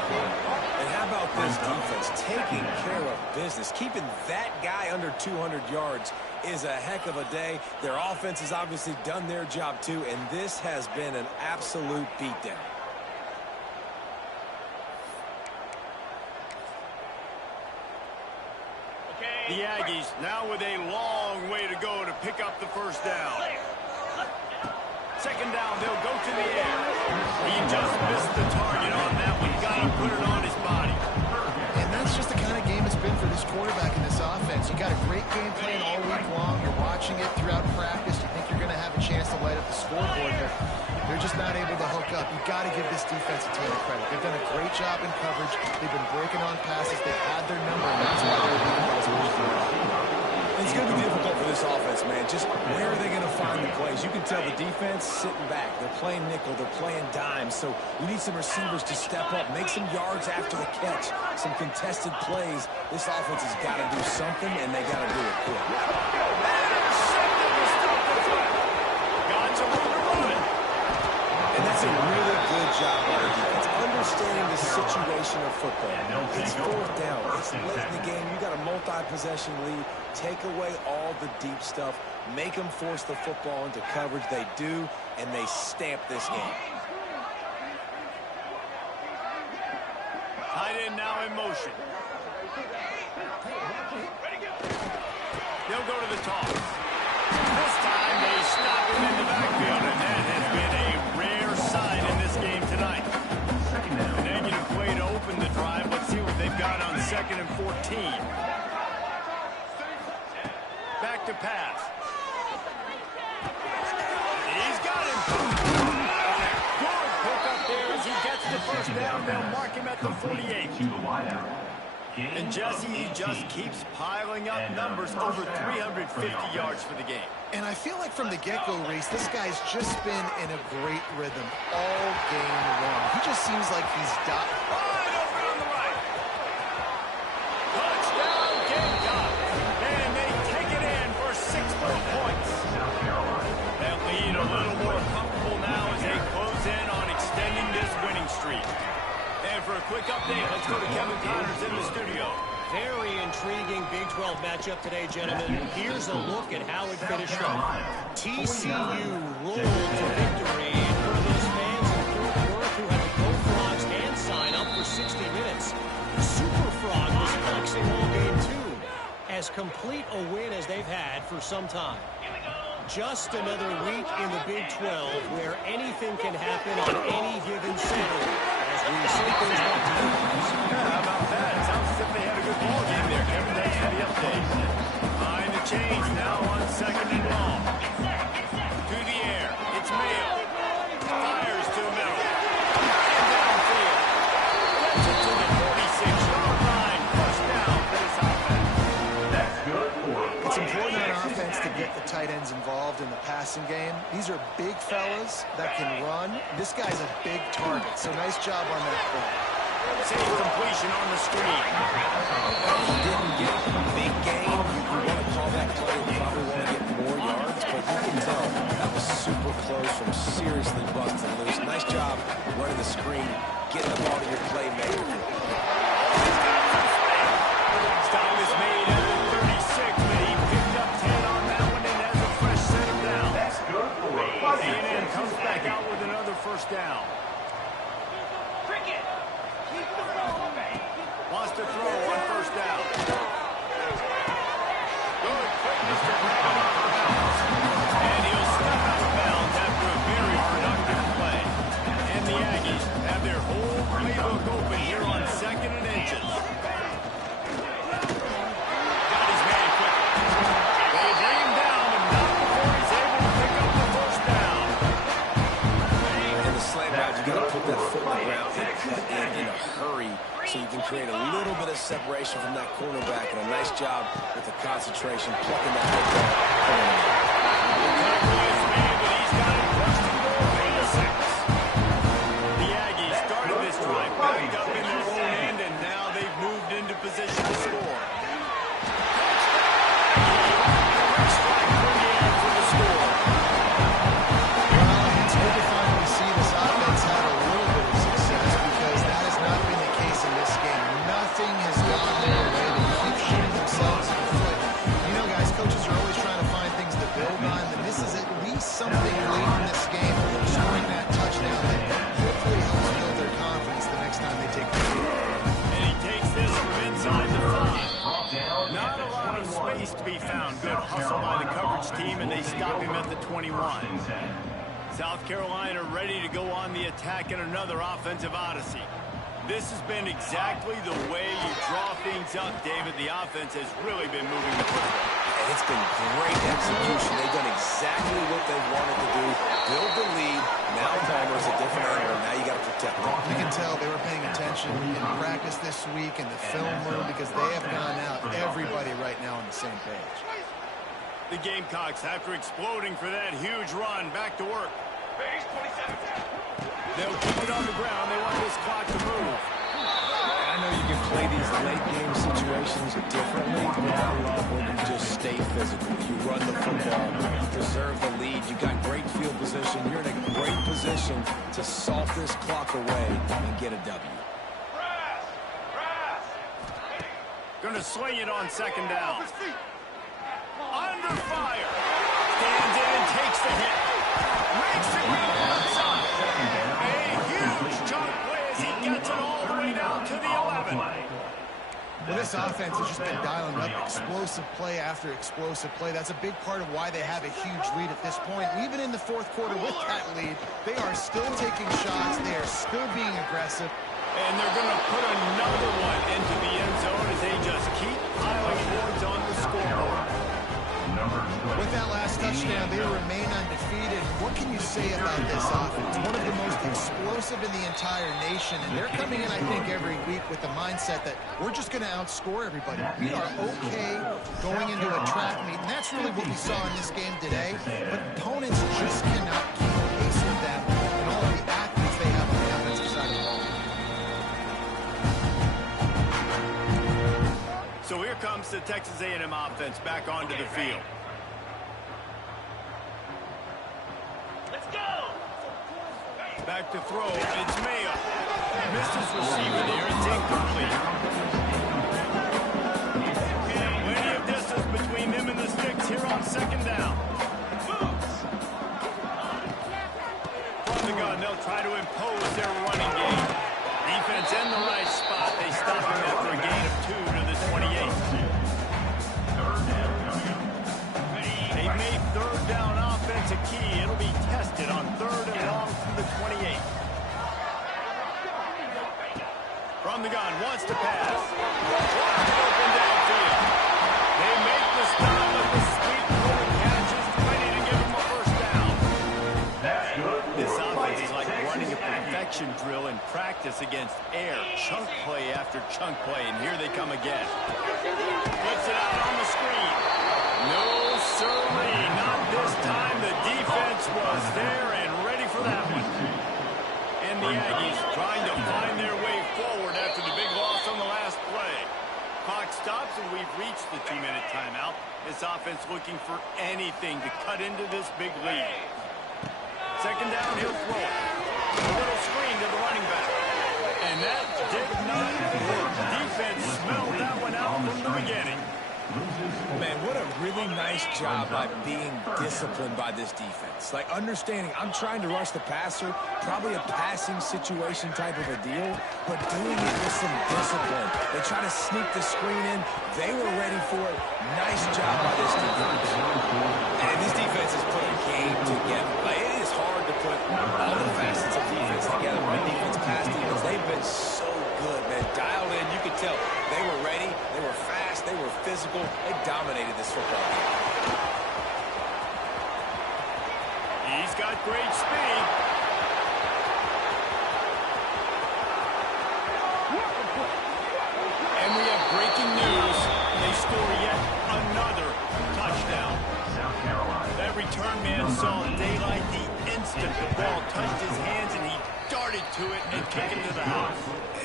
And how about this defense taking care of business? Keeping that guy under 200 yards is a heck of a day. Their offense has obviously done their job too, and this has been an absolute beatdown. The Aggies now with a long way to go to pick up the first down. Second down, they'll go to the air. He just missed the target on that one. Got to put it on his body. And that's just the kind of game it's been for this quarterback in this offense. You got a great game plan all week long. You're watching it throughout practice. You think you're going to have a chance to light up the scoreboard, but they're just not able to hook up. You got to give this defense a ton of credit. They've done a great job in coverage. They've been breaking on passes. They've had their number, and that's why they're leading by as much as they are. It's going to be difficult for this offense, man. Just where are they going to find the plays? You can tell the defense sitting back. They're playing nickel. They're playing dime. So you need some receivers to step up, make some yards after the catch, some contested plays. This offense has got to do something, and they got to do it quick. And that's a really good job by the defense, understanding the situation of football. It's fourth down. It's late in the game. You got a multi-possession lead. Take away all the deep stuff. Make them force the football into coverage. They do, and they stamp this game. Tight end now in motion. They'll go to the toss. This time they stop him in the backfield, and that has been a rare sign in this game tonight. A negative play to open the drive. Let's see what they've got on 2nd and 14. Back to pass. He's got him. Good pick up there as he gets the first down. They'll mark him at the 48. And Jesse, he just keeps piling up numbers, over 350 yards for the game. And I feel like from the get-go, Reese, this guy's just been in a great rhythm all game long. He just seems like he's done. Wide open on the right. Touchdown, Gamecock. And they take it in for 6 more points. That lead a little more comfortable now as they close in on extending this winning streak. And for a quick update, let's go to Kevin Connors in the studio. Very intriguing Big 12 matchup today, gentlemen. Here's a look at how it finished up. TCU rolled to victory in front of those fans in Fort Worth who had to go Frogs and sign up for 60 minutes. Super Frog was flexing all game too. As complete a win as they've had for some time. Just another week in the Big 12 where anything can happen on any given Saturday. As we see things back to you guys. How about that? It sounds as if they had a good ball game there, Kevin. Thanks for the update. Behind the chains now on 2nd and long. To the air. It's Mayo. Fires to the middle. And downfield. Gets it to the 46-yard line. First down for this offense. That's good for it. It's important on offense to get the tight ends involved in the passing game. These are big fellas that can run. This guy's a big target, so nice job on that play. Safe completion on the screen. He didn't get a big gain. You want to call that play. You probably want to get more yards, but you can tell that was super close from seriously busting loose. Nice job running the screen, getting the ball to your playmaker. Stop is made at the 36, but he picked up 10 on that one and has a fresh set of down. That's good for it. A&M comes back out with another first down. Wants to throw on first down. Good quickness to grab him off the bounce. And he'll step out of bounds after a very productive play. And the Aggies have their whole playbook open here on 2nd and inches. Got his man quickly. They bring him down, and not before he's able to pick up the first down. And the slant route, you got to put that foot in the ground and cut in a hurry so you can create a little bit of separation from that cornerback. And a nice job with the concentration, plucking that football. The Aggies started this drive backed up in their own end, and now they've moved into position to score. Strike from the air for the score. Well, it's good to finally see this offense have a little bit of success because that has not been the case in this game. Nothing has gone their way. They keep shooting themselves in the foot. You know, guys, coaches are always trying to find things to build on, and this is at least found. Good hustle by the coverage team, and they stop him at the 21. South Carolina ready to go on the attack in another offensive odyssey. This has been exactly the way you draw things up, David. The offense has really been moving the football. And it's been great execution. They've done exactly what they wanted to do. Build the lead. Now Palmer's a different animal. Now you got to protect them. You can tell they were paying attention in practice this week in the film room because they have gone out, everybody right now on the same page. The Gamecocks, after exploding for that huge run, back to work. They'll keep it on the ground. They want this clock to move. I know you can play these late-game situations differently, but I love when you just stay physical. You run the football, you preserve the lead, you got great field position. You're in a great position to salt this clock away and get a W. Going to swing it on second down. Under fire. Stands in and takes the hit. Makes the grab outside. A huge chunk play as he gets it all the way down to the 11. Well, this offense has just been dialing up explosive play after explosive play. That's a big part of why they have a huge lead at this point. Even in the fourth quarter with that lead, they are still taking shots. They are still being aggressive. And they're going to put another one into the end zone as they just keep piling points on the scoreboard. With that last touchdown, they remain undefeated. What can you say about this offense? One of the most explosive in the entire nation, and they're coming in, I think, every week with the mindset that we're just going to outscore everybody. We are okay going into a track meet, and that's really what we saw in this game today. But opponents just cannot keep pace with them and all of the athletes they have on the offensive side of the ball. So here comes the Texas A&M offense back onto the field. Let's go! Back to throw. It's Mayo. Misses receiver there. It's incomplete. Plenty of distance between them and the sticks here on second down. From the gun, they'll try to impose their running game. Defense in the right spot. They stop him after a gain of 2 to the 28. They've made third down offense a key. It'll be tested on third and long from the 28. From the gun, wants to pass. Wide open downfield. They make the stop at the sweet little catch is ready to give them a first down. This offense is like running a perfection drill in practice against air. Chunk play after chunk play, and here they come again. Flips it out on the screen. No, sirree, not this time. The defense was there and ready for that one. And the Aggies trying to find their way forward after the big loss on the last play. Clock stops, and we've reached the 2-minute timeout. This offense looking for anything to cut into this big lead. Second down, he'll throw it. A little screen to the running back. And that did not work. Defense smelled that one out from the beginning. Man, what a really nice job by being disciplined by this defense. Like, understanding I'm trying to rush the passer, probably a passing situation type of a deal, but doing it with some discipline. They try to sneak the screen in. They were ready for it. Nice job by this defense. And this defense has put a game together. Like, it is hard to put all the facets of defense together. Right? Defense, pass defense, they've been so good, man. Dialed in, you could tell they were ready, they were fast, they were physical. They dominated this football game. He's got great speed. And we have breaking news. They score yet another touchdown. That return man saw daylight the instant the ball touched his hands, and he darted to it and took it to the house.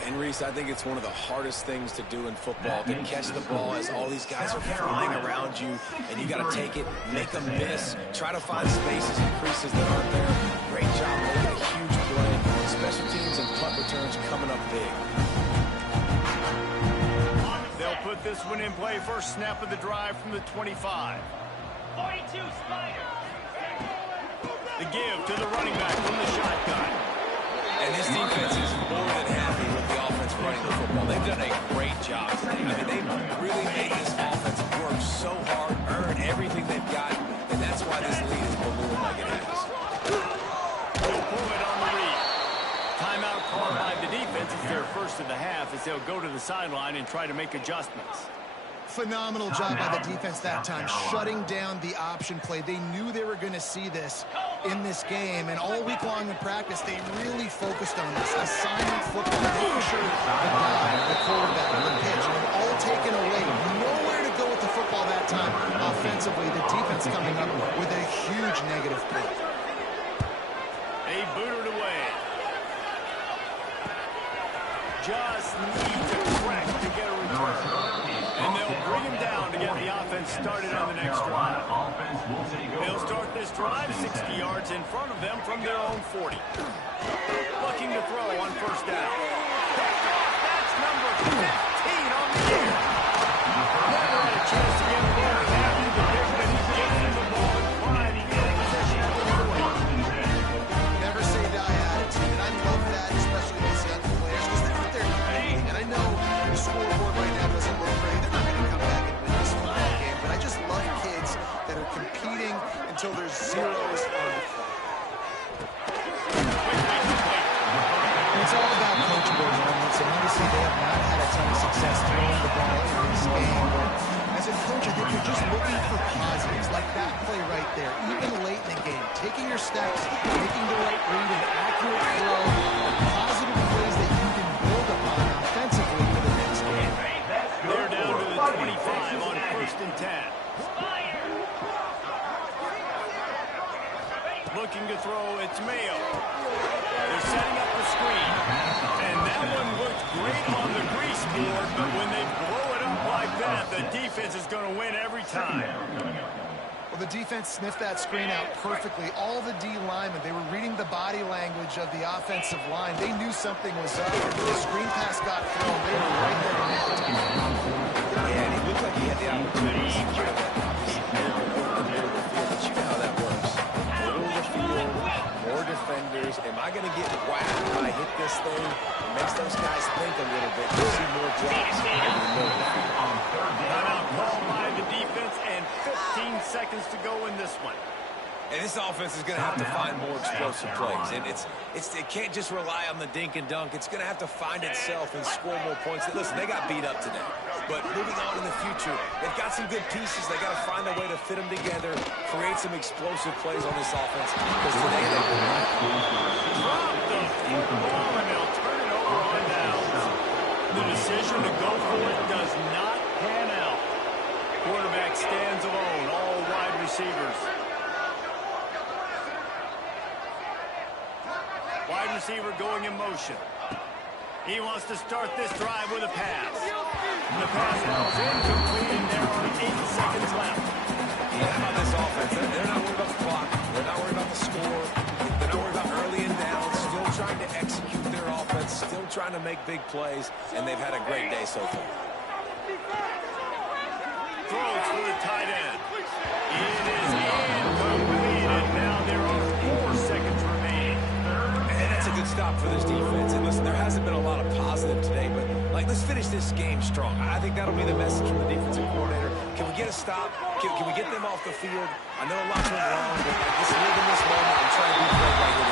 And Reese, I think it's one of the hardest things to do in football, to catch the ball as all these guys are flying around you, and you got to take it, make them miss, try to find spaces and creases that aren't there. Great job making a huge play. Special teams and punt returns coming up big. They'll put this one in play. First snap of the drive from the 25. 42, Spider. The give to the running back from the shotgun. And this defense is more than happy with the offense running the football. They've done a great job today. I mean, they've really made this offense work so hard, they've got, and that's why this lead is ballooned like it has. They'll pull it on the read. Timeout called by the defense. It's their first of the half as they'll go to the sideline and try to make adjustments. Phenomenal job by the defense that time, shutting down the option play. They knew they were going to see this in this game, and all week long in practice, they really focused on this. Assignment football, making sure the guy, the quarterback, the pitch, all taken away. Nowhere to go with the football that time offensively. The defense coming up with a huge negative play. They booted away. Just need to crack to get a return. And they'll bring him down to get the offense started on the next drive. They'll start this drive 60 yards in front of them from their own 40. Looking to throw on first down. That's number 15 on the year. Never had a chance to get a ball after the big one. He gave him the ball and tried to get possession at the 40. Never say die attitude, and I love that, especially with young players, because they're out there competing. And I know the scoreboard right now doesn't look great. They're not going to come back and win this football game, but I just love kids that are competing until there's zeros on the clock. It's all about coachable moments, and obviously they have not had a ton of success throwing the ball in this game. But as a coach, I think you're just looking for positives, like that play right there, even late in the game. Taking your steps, making the right read, an accurate throw, positive plays that you can build upon offensively for the next game. They're down to the 25 on first and 10. Looking to throw, it's Mayo. They're setting up the screen. And that one looked great on the grease board, but when they blow it up like that, the defense is going to win every time. Well, the defense sniffed that screen out perfectly. All the D linemen, they were reading the body language of the offensive line. They knew something was up. The screen pass got thrown. They were right there to make the tackle. Yeah, and he looked like he had the opportunity to secure that. But you know how that works. Middle of the field, more defenders. Am I going to get whacked when I hit this thing? It makes those guys think a little bit. You see more drops over the middle of the field. Timeout called by the defense and 15 seconds to go in this one. And this offense is going to have to find more explosive plays. And it can't just rely on the dink and dunk. It's going to have to find itself and score more points. Listen, they got beat up today. But moving on in the future, they've got some good pieces. They got to find a way to fit them together, create some explosive plays on this offense. Because today they will not. Drop the football and they'll turn it over on downs. The decision to go for it does not pan out. Quarterback stands alone, all wide receivers. Wide receiver going in motion. He wants to start this drive with a pass. The pass ball's incomplete, and there are 8 seconds left. Yeah, how about this offense? They're not worried about the clock. They're not worried about the score. They're not worried about early and down. Still trying to execute their offense. Still trying to make big plays, and they've had a great day so far. Throws for the tight end. It is incomplete, and now there are 4 seconds remaining. And that's a good stop for this defense. And listen, there hasn't been a lot of positive today, but let's finish this game strong. I think that'll be the message from the defensive coordinator. Can we get a stop? Can we get them off the field? I know a lot went wrong, but just live in this moment and try to be right here.